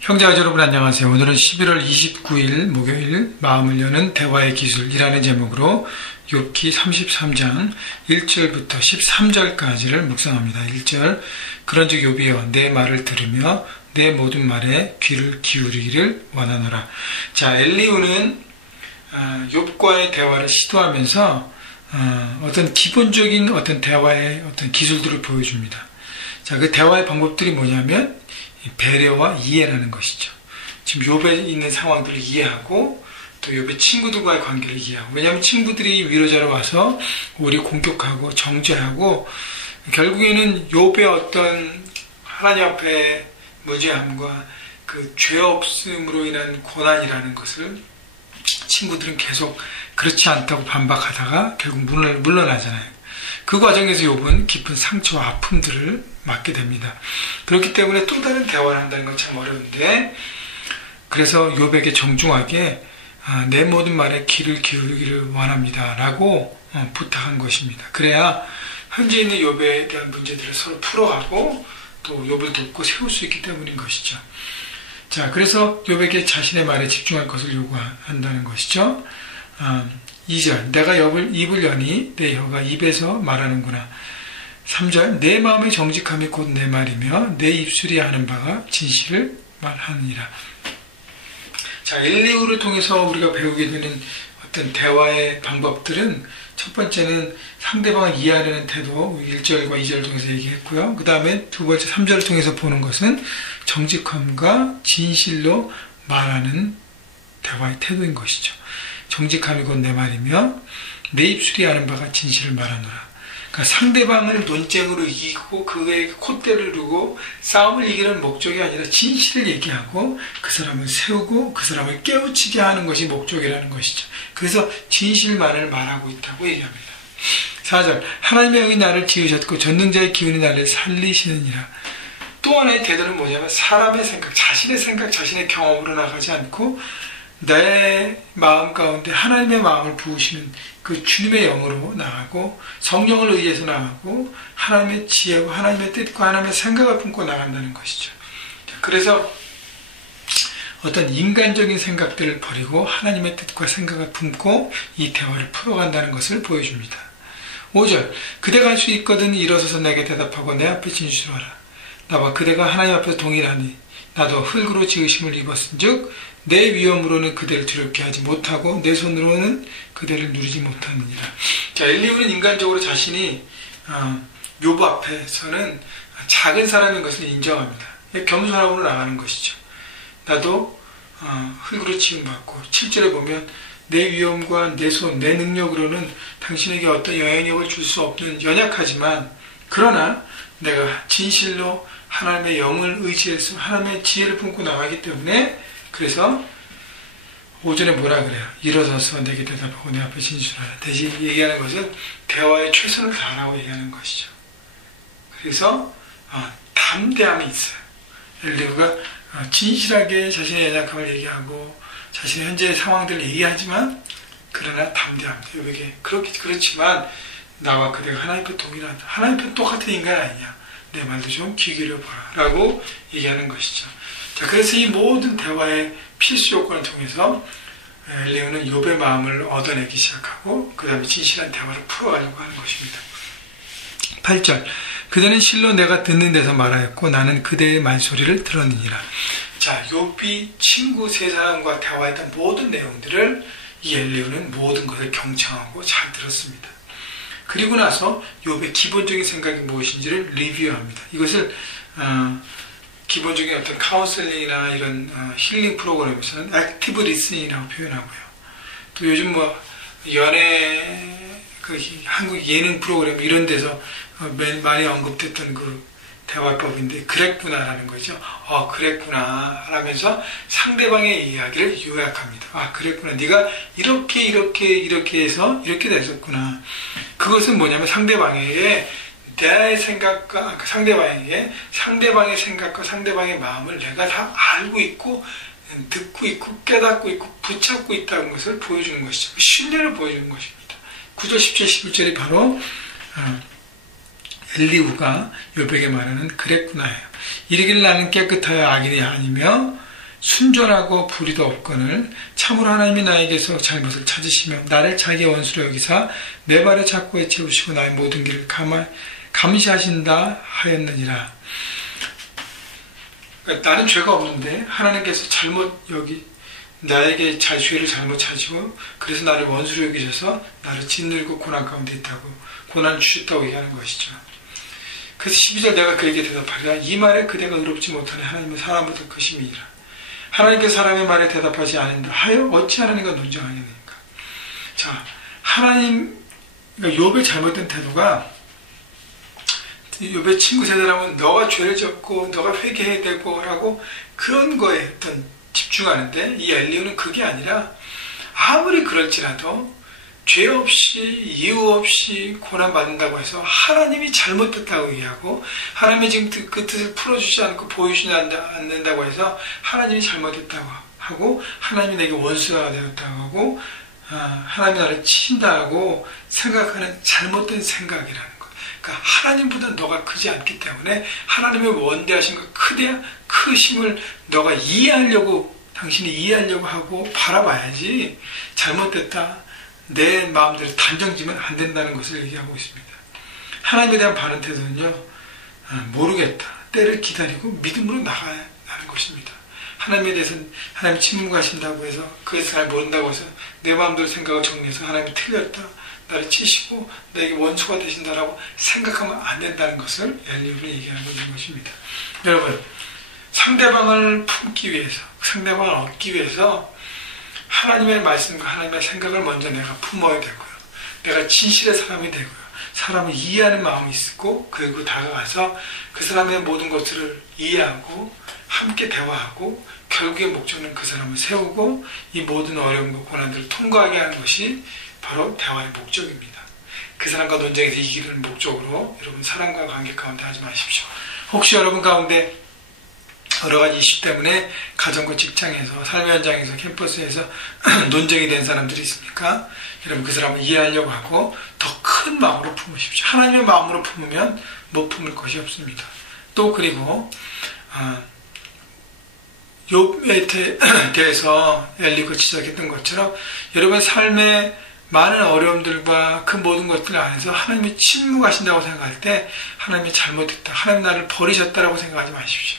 형제와 여러분 안녕하세요. 오늘은 11월 29일 목요일 마음을 여는 대화의 기술이라는 제목으로 욥기 33장 1절부터 13절까지를 묵상합니다. 1절 그런즉 욥이여 내 말을 들으며 내 모든 말에 귀를 기울이기를 원하노라. 자, 엘리후는 욥과의 대화를 시도하면서 어떤 기본적인 어떤 대화의 어떤 기술들을 보여줍니다. 자, 그 대화의 방법들이 뭐냐면 배려와 이해라는 것이죠. 지금 욥에 있는 상황들을 이해하고 또 욥의 친구들과의 관계를 이해하고, 왜냐하면 친구들이 위로자로 와서 우리 공격하고 정죄하고 결국에는 욥의 어떤 하나님 앞에 무죄함과 그 죄 없음으로 인한 고난이라는 것을 친구들은 계속 그렇지 않다고 반박하다가 결국 물러나잖아요. 그 과정에서 욥은 깊은 상처와 아픔들을 맞게 됩니다. 그렇기 때문에 또 다른 대화를 한다는 건 참 어려운데, 그래서 욥에게 정중하게 내 모든 말에 귀를 기울이기를 원합니다 라고 부탁한 것입니다. 그래야 현재 있는 욥에 대한 문제들을 서로 풀어가고 또 욥을 돕고 세울 수 있기 때문인 것이죠. 자, 그래서 욥에게 자신의 말에 집중할 것을 요구한다는 것이죠. 2절 내가 입을 여니 내 혀가 입에서 말하는구나. 3절 내 마음의 정직함이 곧 내 말이며 내 입술이 하는 바가 진실을 말하느니라. 자, 엘리후를 통해서 우리가 배우게 되는 어떤 대화의 방법들은, 첫 번째는 상대방을 이해하려는 태도, 1절과 2절을 통해서 얘기했고요. 그 다음에 두 번째 3절을 통해서 보는 것은 정직함과 진실로 말하는 대화의 태도인 것이죠. 정직함이 곧 내 말이며 내 입술이 하는 바가 진실을 말하노라. 그러니까 상대방을 논쟁으로 이기고 그의 콧대를 누르고 싸움을 이기는 목적이 아니라 진실을 얘기하고 그 사람을 세우고 그 사람을 깨우치게 하는 것이 목적이라는 것이죠. 그래서 진실만을 말하고 있다고 얘기합니다. 4절 하나님의 영이 나를 지으셨고 전능자의 기운이 나를 살리시느니라. 또 하나의 태도는 뭐냐면 사람의 생각, 자신의 경험으로 나가지 않고 내 마음 가운데 하나님의 마음을 부으시는 그 주님의 영으로 나가고 성령을 의해서 나가고 하나님의 지혜와 하나님의 뜻과 하나님의 생각을 품고 나간다는 것이죠. 그래서 어떤 인간적인 생각들을 버리고 하나님의 뜻과 생각을 품고 이 대화를 풀어간다는 것을 보여줍니다. 5절 그대가 할 수 있거든 일어서서 내게 대답하고 내 앞에 진술하라. 나와 그대가 하나님 앞에서 동일하니 나도 흙으로 지으심을 입었은즉 내 위엄으로는 그대를 두렵게 하지 못하고 내 손으로는 그대를 누리지 못하느니라. 자, 엘리후는 인간적으로 자신이 욥 앞에서는 작은 사람인 것을 인정합니다. 겸손함으로 나가는 것이죠. 나도 흙으로 지음받고 7절에 보면 내 위엄과 내 손, 내 능력으로는 당신에게 어떤 영향력을 줄 수 없는 연약하지만, 그러나 내가 진실로 하나님의 영을 의지해서 하나님의 지혜를 품고 나가기 때문에, 그래서 오전에 뭐라 그래요? 일어서서 내게 대답하고 내 앞에 진술하라. 대신 얘기하는 것은 대화에 최선을 다하라고 얘기하는 것이죠. 그래서 담대함이 있어요. 엘리후가 진실하게 자신의 연약함을 얘기하고 자신의 현재의 상황들을 얘기하지만, 그러나 담대합니다. 여기에 그렇지만 나와 그대가 하나님 앞에 동일하다. 하나님 앞에 똑같은 인간 아니냐. 내 말도 좀 귀 기울여봐라 라고 얘기하는 것이죠. 자, 그래서 이 모든 대화의 필수 요건을 통해서 엘리후는 욥의 마음을 얻어내기 시작하고 그 다음에 진실한 대화를 풀어가려고 하는 것입니다. 8절 그대는 실로 내가 듣는 데서 말하였고 나는 그대의 말소리를 들었느니라. 자, 욥이 친구 세 사람과 대화했던 모든 내용들을 이 엘리후는 모든 것을 경청하고 잘 들었습니다. 그리고 나서 욥의 기본적인 생각이 무엇인지를 리뷰합니다. 이것을 기본적인 어떤 카운슬링이나 이런 힐링 프로그램에서는 액티브 리스닝이라고 표현하고요. 또 요즘 한국 예능 프로그램 이런 데서 많이 언급됐던 그 대화법인데, 그랬구나라는 거죠. 그랬구나 하면서 상대방의 이야기를 요약합니다. 그랬구나. 네가 이렇게 해서 이렇게 됐었구나. 그것은 뭐냐면 상대방에게 내 생각과 상대방의 생각과 상대방의 마음을 내가 다 알고 있고 듣고 있고 깨닫고 있고 붙잡고 있다는 것을 보여주는 것이죠. 신뢰를 보여주는 것입니다. 9절, 10절, 11절이 바로 엘리후가 욥에게 말하는 그랬구나예요. 이르기를 나는 깨끗하여 악인이 아니며 순전하고 불의도 없거늘 참으로 하나님이 나에게서 잘못을 찾으시며 나를 자기의 원수로 여기사 내 발의 착고에 채우시고 나의 모든 길을 감시하신다 하였느니라. 그러니까 나는 죄가 없는데 하나님께서 나에게 죄를 잘못 찾으시고 그래서 나를 원수로 여기셔서 나를 짓누르고 고난 가운데 있다고, 고난을 주셨다고 얘기하는 것이죠. 그래서 12절 내가 그에게 대답하리라. 이 말에 그대가 의롭지 못하니 하나님은 사람보다 크심이니라. 하나님께서 사람의 말에 대답하지 않는다 하여 어찌 하나님과 논쟁하겠느니까. 자, 그러니까 욥의 잘못된 태도가, 욥의 친구 세대라면 너가 죄를 졌고 너가 회개해야 되고 라고 그런 거에 어떤 집중하는데, 이 엘리후는 그게 아니라 아무리 그럴지라도 죄 없이 이유 없이 고난받는다고 해서 하나님이 잘못됐다고 얘기하고, 하나님이 지금 그 뜻을 풀어주지 않고 보여주지 않는다고 해서 하나님이 잘못됐다고 하고, 하나님이 내게 원수가 되었다고 하고, 하나님이 나를 치신다고 생각하는 잘못된 생각이라는 것. 그러니까 하나님보다 너가 크지 않기 때문에 하나님의 원대하심과 크심을 너가 당신이 이해하려고 하고 바라봐야지, 잘못됐다, 내 마음대로 단정지면 안 된다는 것을 얘기하고 있습니다. 하나님에 대한 바른 태도는요, 모르겠다, 때를 기다리고 믿음으로 나가야 하는 것입니다. 하나님에 대해서는 하나님이 침묵하신다고 해서, 그래서 잘 모른다고 해서 내 마음대로 생각을 정리해서 하나님이 틀렸다, 나를 치시고 나에게 원수가 되신다라고 생각하면 안 된다는 것을 엘리후는 얘기하고 있는 것입니다. 여러분, 상대방을 품기 위해서, 상대방을 얻기 위해서 하나님의 말씀과 하나님의 생각을 먼저 내가 품어야 되고요. 내가 진실의 사람이 되고요. 사람을 이해하는 마음이 있고, 그리고 다가가서 그 사람의 모든 것들을 이해하고 함께 대화하고, 결국의 목적은 그 사람을 세우고 이 모든 어려움과 고난들을 통과하게 하는 것이 바로 대화의 목적입니다. 그 사람과 논쟁에서 이기는 목적으로 여러분 사랑과 관계 가운데 하지 마십시오. 혹시 여러분 가운데 여러 가지 이슈 때문에 가정과 직장에서, 삶의 현장에서, 캠퍼스에서 논쟁이 된 사람들이 있습니까? 여러분 그 사람을 이해하려고 하고 더 큰 마음으로 품으십시오. 하나님의 마음으로 품으면 못 품을 것이 없습니다. 또 그리고 욥에 대해서 엘리후가 지적했던 것처럼 여러분의 삶의 많은 어려움들과 그 모든 것들 안에서 하나님이 침묵하신다고 생각할 때 하나님이 잘못했다, 하나님 나를 버리셨다라고 생각하지 마십시오.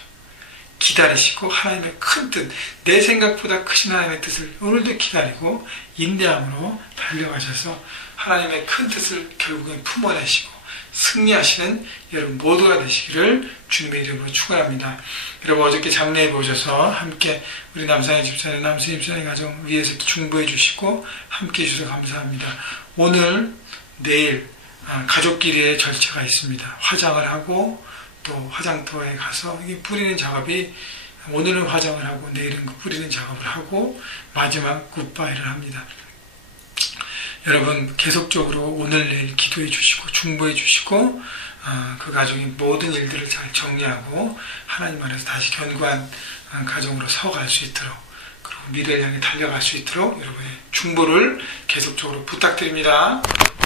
기다리시고 하나님의 큰 뜻, 내 생각보다 크신 하나님의 뜻을 오늘도 기다리고 인내함으로 달려가셔서 하나님의 큰 뜻을 결국엔 품어내시고 승리하시는 여러분 모두가 되시기를 주님의 이름으로 축원합니다. 여러분 어저께 장례에 오셔서 함께 우리 남상희 집사님, 남수희 집사님 가정 위해서 중보해 주시고 함께 해주셔서 감사합니다. 오늘, 내일 가족끼리의 절차가 있습니다. 화장을 하고 또 화장터에 가서 이게 뿌리는 작업이, 오늘은 화장을 하고 내일은 그 뿌리는 작업을 하고 마지막 굿바이를 합니다. 여러분 계속적으로 오늘 내일 기도해 주시고 중보해 주시고 그 가족의 모든 일들을 잘 정리하고 하나님 안에서 다시 견고한 가정으로 서갈 수 있도록, 그리고 미래를 향해 달려갈 수 있도록 여러분의 중보를 계속적으로 부탁드립니다.